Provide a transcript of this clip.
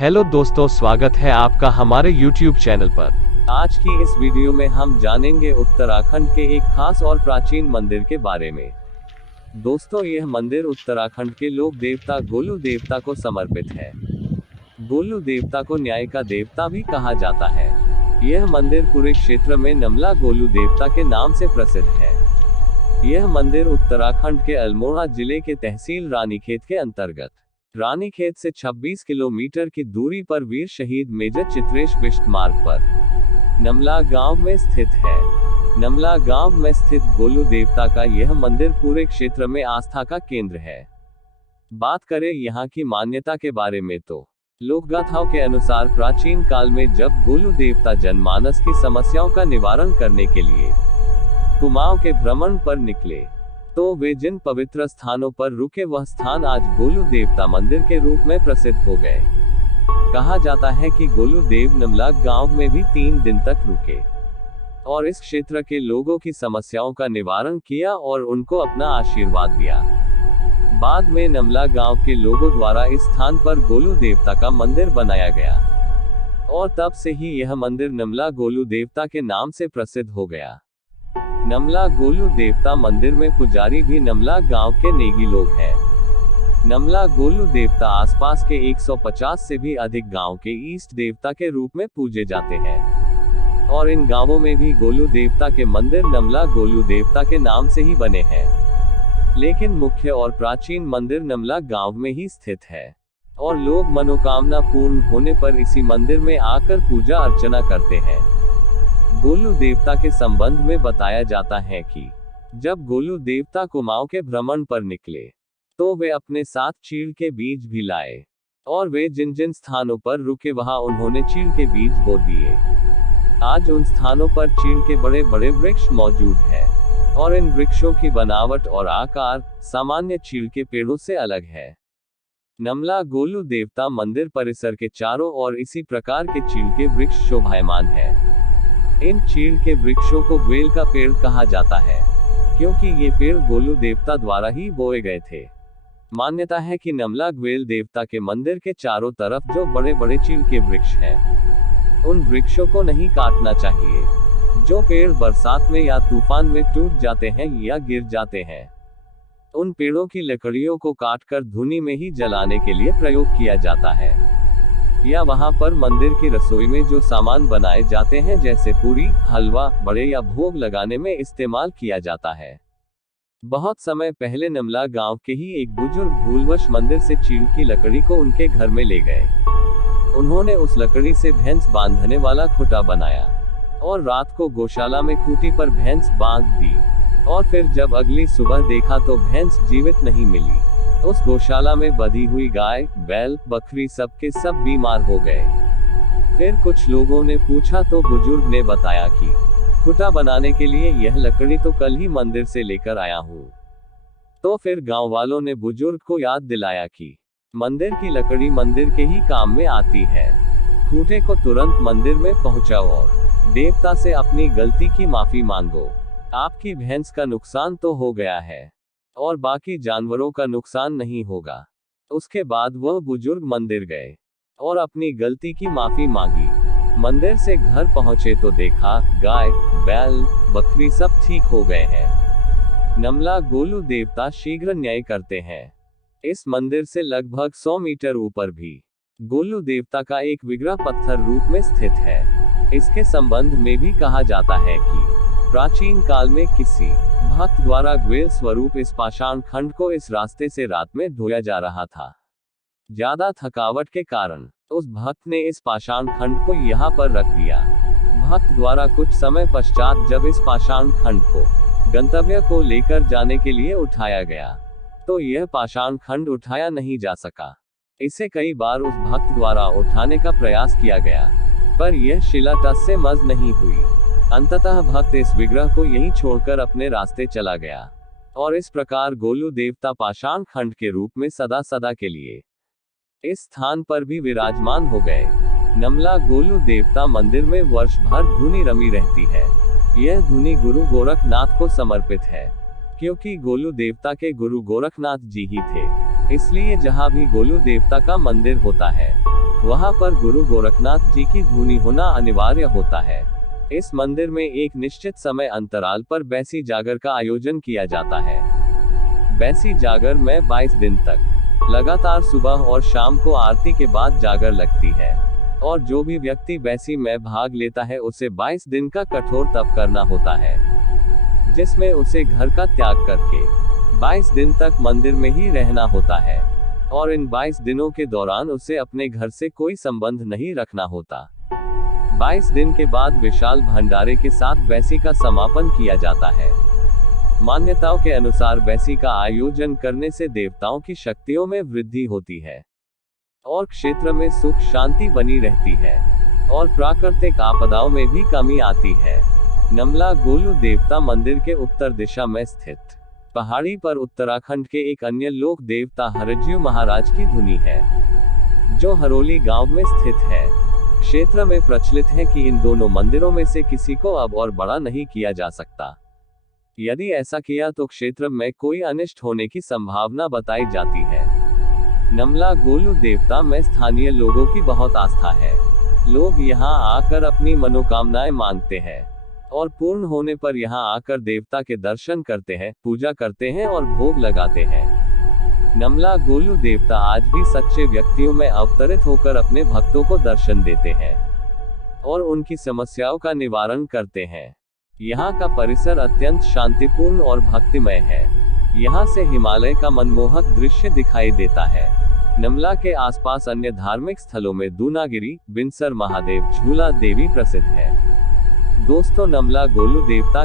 Hello दोस्तों, स्वागत है आपका हमारे YouTube चैनल पर। आज की इस वीडियो में हम जानेंगे उत्तराखंड के एक खास और प्राचीन मंदिर के बारे में। दोस्तों, यह मंदिर उत्तराखंड के लोक देवता गोलू देवता को समर्पित है। गोलू देवता को न्याय का देवता भी कहा जाता है। यह मंदिर पूरे क्षेत्र में नमला गोलू देवता के नाम से प्रसिद्ध है। यह मंदिर उत्तराखंड के अल्मोड़ा जिले के तहसील रानीखेत के अंतर्गत रानीखेत से 26 किलोमीटर की दूरी पर वीर शहीद मेजर चित्रेश बिष्ट मार्ग पर नमला गांव में स्थित है। नमला गांव में स्थित गोलू देवता का यह मंदिर पूरे क्षेत्र में आस्था का केंद्र है। बात करें यहाँ की मान्यता के बारे में तो लोकगाथाओं के अनुसार प्राचीन काल में जब गोलू देवता जनमानस की समस्याओं का निवारण करने के लिए कुमाऊं के भ्रमण पर निकले तो वे जिन पवित्र स्थानों पर रुके वह स्थान आज गोलू देवता मंदिर के रूप में प्रसिद्ध हो गए। कहा जाता है कि गोलू देव नमला गांव में भी 3 दिन तक रुके और इस क्षेत्र के लोगों की समस्याओं का निवारण किया और उनको अपना आशीर्वाद दिया। बाद में नमला गांव के लोगों द्वारा इस स्थान पर गोलू देवता का मंदिर बनाया गया और तब से ही यह मंदिर नमला गोलू देवता के नाम से प्रसिद्ध हो गया। नमला गोलू देवता मंदिर में पुजारी भी नमला गांव के नेगी लोग हैं। नमला गोलू देवता आसपास के 150 से भी अधिक गांव के ईष्ट देवता के रूप में पूजे जाते हैं और इन गांवों में भी गोलू देवता के मंदिर नमला गोलू देवता के नाम से ही बने हैं। लेकिन मुख्य और प्राचीन मंदिर नमला गांव में ही स्थित है और लोग मनोकामना पूर्ण होने पर इसी मंदिर में आकर पूजा अर्चना करते हैं। गोलू देवता के संबंध में बताया जाता है कि जब गोलू देवता कुमाऊं के भ्रमण पर निकले तो वे अपने साथ चीड़ के बीज भी लाए और वे जिन जिन स्थानों पर रुके वहां उन्होंने चीड़ के बीज बो दिए। आज उन स्थानों पर चीड़ के बड़े बड़े वृक्ष मौजूद हैं और इन वृक्षों की बनावट और आकार सामान्य चीड़ के पेड़ों से अलग है। नमला गोलू देवता मंदिर परिसर के चारों ओर इसी प्रकार के चीड़ के वृक्ष शोभायमान है। इन चीड़ के वृक्षों को ग्वेल का पेड़ कहा जाता है क्योंकि ये पेड़ गोलू देवता द्वारा ही बोए गए थे। मान्यता है कि नमला ग्वेल देवता के मंदिर के चारों तरफ जो बड़े बड़े चीड़ के वृक्ष हैं, उन वृक्षों को नहीं काटना चाहिए। जो पेड़ बरसात में या तूफान में टूट जाते हैं या गिर जाते हैं, उन पेड़ों की लकड़ियों को काटकर धुनी में ही जलाने के लिए प्रयोग किया जाता है या वहां पर मंदिर की रसोई में जो सामान बनाए जाते हैं जैसे पूरी, हलवा, बड़े या भोग लगाने में इस्तेमाल किया जाता है। बहुत समय पहले नमला गांव के ही एक बुजुर्ग भूलवश मंदिर से चीड़ की लकड़ी को उनके घर में ले गए। उन्होंने उस लकड़ी से भैंस बांधने वाला खूंटा बनाया और रात को गौशाला में खूंटी पर भैंस बांध दी और फिर जब अगली सुबह देखा तो भैंस जीवित नहीं मिली। उस गौशाला में बंधी हुई गाय, बैल, बकरी सब के सब बीमार हो गए। फिर कुछ लोगों ने पूछा तो बुजुर्ग ने बताया कि खूंटा बनाने के लिए यह लकड़ी तो कल ही मंदिर से लेकर आया हूँ। तो फिर गांव वालों ने बुजुर्ग को याद दिलाया कि मंदिर की लकड़ी मंदिर के ही काम में आती है। खूंटे को तुरंत मंदिर में पहुंचाओ और देवता से अपनी गलती की माफी मांगो। आपकी भैंस का नुकसान तो हो गया है और बाकी जानवरों का नुकसान नहीं होगा। उसके बाद वह बुजुर्ग मंदिर गए और अपनी गलती की माफी मांगी। मंदिर से घर पहुंचे तो देखा गाय, बैल, बकरी सब ठीक हो गए हैं। नमला गोलू देवता शीघ्र न्याय करते हैं। इस मंदिर से लगभग 100 मीटर ऊपर भी गोलू देवता का एक विग्रह पत्थर रूप में स्थित है। इसके संबंध में भी कहा जाता है कि प्राचीन काल में किसी भक्त द्वारा ग्वेल स्वरूप इस पाषाण खंड को इस रास्ते से रात में ढोया जा रहा था। ज्यादा थकावट के कारण उस भक्त ने इस पाषाण खंड को यहाँ पर रख दिया। भक्त द्वारा कुछ समय पश्चात जब इस पाषाण खंड को गंतव्य को लेकर जाने के लिए उठाया गया तो यह पाषाण खंड उठाया नहीं जा सका। इसे कई बार उस भक्त द्वारा उठाने का प्रयास किया गया पर यह शिला टस से मज नहीं हुई। अंततः भक्त इस विग्रह को यहीं छोड़कर अपने रास्ते चला गया और इस प्रकार गोलू देवता पाषाण खंड के रूप में सदा सदा के लिए इस स्थान पर भी विराजमान हो गए। नमला गोलू देवता मंदिर में वर्ष भर धुनी रमी रहती है। यह धुनी गुरु गोरखनाथ को समर्पित है क्योंकि गोलू देवता के गुरु गोरखनाथ जी ही थे। इसलिए जहाँ भी गोलू देवता का मंदिर होता है वहां पर गुरु गोरखनाथ जी की धुनी होना अनिवार्य होता है। इस मंदिर में एक निश्चित समय अंतराल पर बैसी जागर का आयोजन किया जाता है। बैसी जागर में 22 दिन तक लगातार सुबह और शाम को आरती के बाद जागर लगती है, और जो भी व्यक्ति बैसी में भाग लेता है उसे 22 दिन का कठोर तप करना होता है, जिसमें उसे घर का त्याग करके 22 दिन तक मंदिर में ही रहना होता है, और इन 22 दिनों के दौरान उसे अपने घर से कोई संबंध नहीं रखना होता। 22 दिन के बाद विशाल भंडारे के साथ बैसी का समापन किया जाता है। मान्यताओं के अनुसार बैसी का आयोजन करने से देवताओं की शक्तियों में वृद्धि होती है, और क्षेत्र में सुख शांति बनी रहती है, और प्राकृतिक आपदाओं में भी कमी आती है। नमला गोलू देवता मंदिर के उत्तर दिशा में स्थित पहाड़ी पर उत्तराखंड के एक अन्य लोक देवता हरज्यू महाराज की धुनी है, जो हरोली गांव में स्थित है। क्षेत्र में प्रचलित है कि इन दोनों मंदिरों में से किसी को अब और बड़ा नहीं किया जा सकता। यदि ऐसा किया तो क्षेत्र में कोई अनिष्ट होने की संभावना बताई जाती है। नमला गोलू देवता में स्थानीय लोगों की बहुत आस्था है। लोग यहां आकर अपनी मनोकामनाएं मांगते हैं, और पूर्ण होने पर यहां आकर देवता के दर्शन करते हैं, पूजा करते हैं और भोग लगाते हैं। नमला गोलू देवता आज भी सच्चे व्यक्तियों में अवतरित होकर अपने भक्तों को दर्शन देते हैं, और उनकी समस्याओं का निवारण करते हैं। यहाँ का परिसर अत्यंत शांतिपूर्ण और भक्तिमय है। यहाँ से हिमालय का मनमोहक दृश्य दिखाई देता है। नमला के आसपास अन्य धार्मिक स्थलों में दूनागिरी, बिनसर महादेव, झूला देवी प्रसिद्ध है। दोस्तों, नमला गोलू देवता